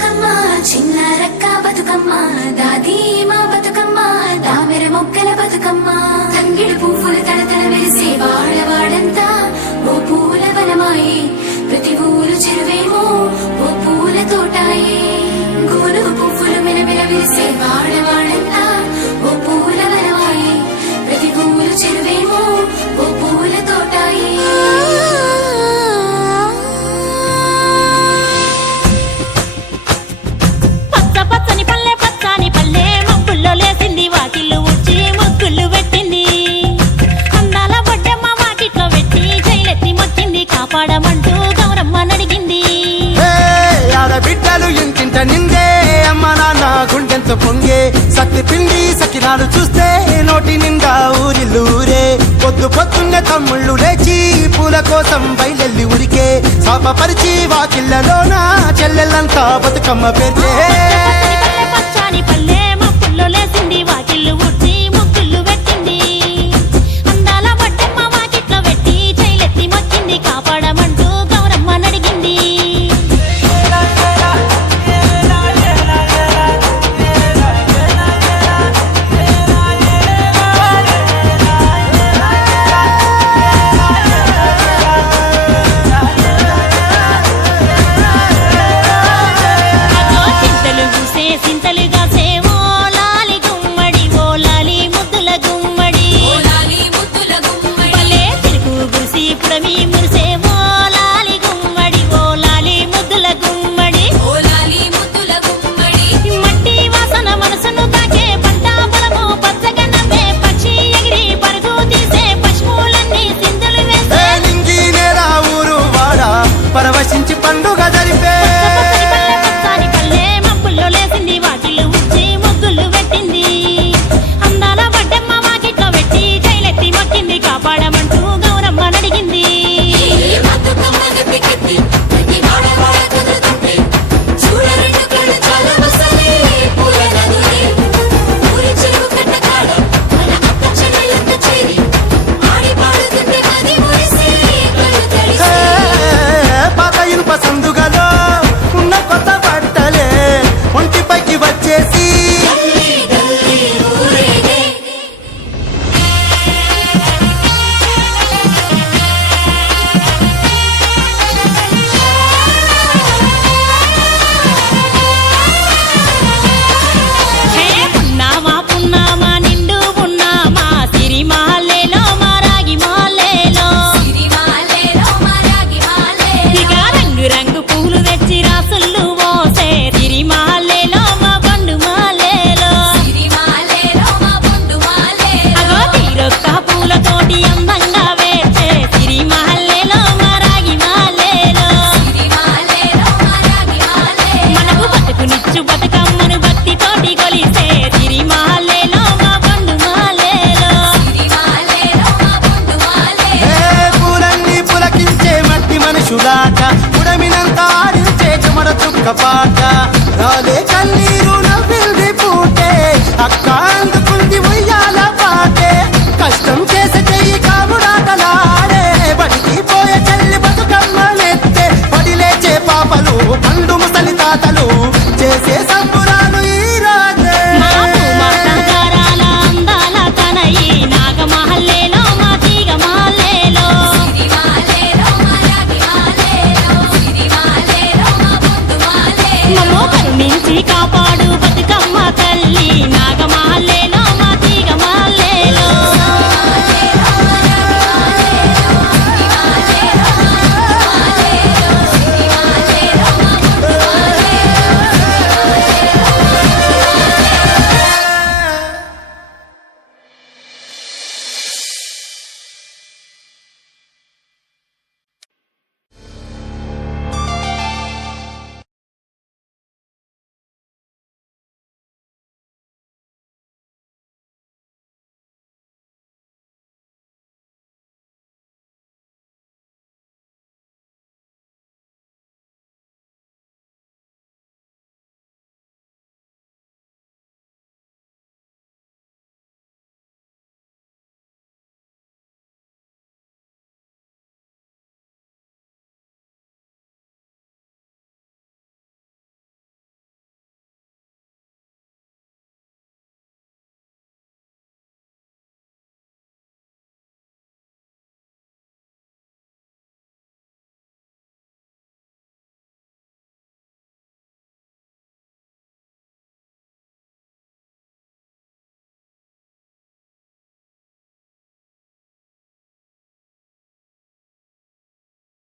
బతుకమ్మ చిన్న రక్క బతుకమ్మ దాది మా బతుకమ్మ దామెర మొక్కల బతుకమ్మ తంగిడు పువ్వులు తడతడ మెరిసే వాడవాడంతా ఓ పూల వనమాయే ప్రతి ఊరు చెరువేమో ఓ పూల తోటాయే గోనుగు పువ్వులు మెలమెల మెరిసే వాడవాడంతా ఓ పూల వనమాయే ప్రతి ఊరు చెరువేమో ఓ పూల తోటాయే కాపాడమంటూ గౌరమ్మ నడిగింది. ఆడబిడ్డలు ఇంటింట నిందే అమ్మ నాన్న గుండెంత పొంగే సత్తి పిండి సకినాలు చూస్తే నోటి నిండా ఊరిల్లూరే పొద్దు పొద్దున్నే తమ్ముళ్ళు లేచి పూల కోసం బయలెల్లి ఉరికే శాపపరిచి వాకిళ్ళలోన చెల్లెళ్ళంతా బతుకమ్మ పేర్చే పచ్చాని పల్లె మప్పుల్లో లేసింది వాకిళ్ళు ఉడ్చి ముగ్గుళ్ళు పెట్టింది. అందాల బొడ్డమ్మ వాకిట్లో పెట్టి చైలెత్తి మొక్కింది కాపాడమంటూ గౌరమ్మ నడిగింది. చింతలు పూసే సింతలుగా సేవో లాలి గుమ్మడి ఓ లాలి ముద్దుల గుమ్మడి భలే చిలుకు గురిసి పుడమి మురిసే ఓ లాలి గుమ్మడి ఓ లాలి ముద్దుల గుమ్మడి మట్టి వాసన మనసును తాకే పంట పొలము పచ్చగా నవ్వే పక్షి ఎగిరి పరుగు తీసే పశువులన్నీ సింధులు వేసే నింగి నేల ఊరు వాడ పరవశించి పండుగ జరిపే పచ్చని పల్లె మబ్బుల్లో లేసింది వాకిళ్ళు ఉచ్చి ముగ్గులు పెట్టింది. అందాల బొడ్డమ్మ వాకిట్లో పెట్టి చైలెత్తి మొక్కింది కాపాడమంటూ గౌరమ్మ నడిగింది. పాత ఇనుప సందుగలో ఉన్న కొత్త బట్టలే ఒంటిపైకి వచ్చేసి హే పున్నామా పున్నామా నిండు పున్నామా సిరి మహల్లేలో మా రాగి మహల్లేలో ఇక రంగు రంగు పూలు తెచ్చి రాసుళ్ళు మోసే సిరి మహల్లేలో మా పండు మహల్లేలో అగో తీరొక్క పూలతోటి అందంగా వేసే సిరి మహల్లేలో మా రాగి మహల్లేలో మనకు బతుకునిచ్చు బతుకమ్మను భక్తితోటి కొలిసే సిరి మహల్లేలో మా పండు మహల్లేలో పూలన్నీ పులకించే మట్టి మనుషులాట ఉడమినంత ఆడించే చెమర చుక్క పాట రాలే కన్నీరు నవ్వింది పూటే అక్క అందుకుంది ఉయ్యాల పాటే కష్టం చేసే చెయ్యి కాముడాటలాడే బడికి పోయే చెల్లి బతుకమ్మనెత్తే పడి లేచే పాపలు పండు ముసలి తాతలు చేసే సంబురాలు ఈ రాజే మా భూమాతాగారాల అందాల తనయి నాగ మహల్లేలో మా తీగ మహల్లేలో మమ్మో కరుణించి కాపాడు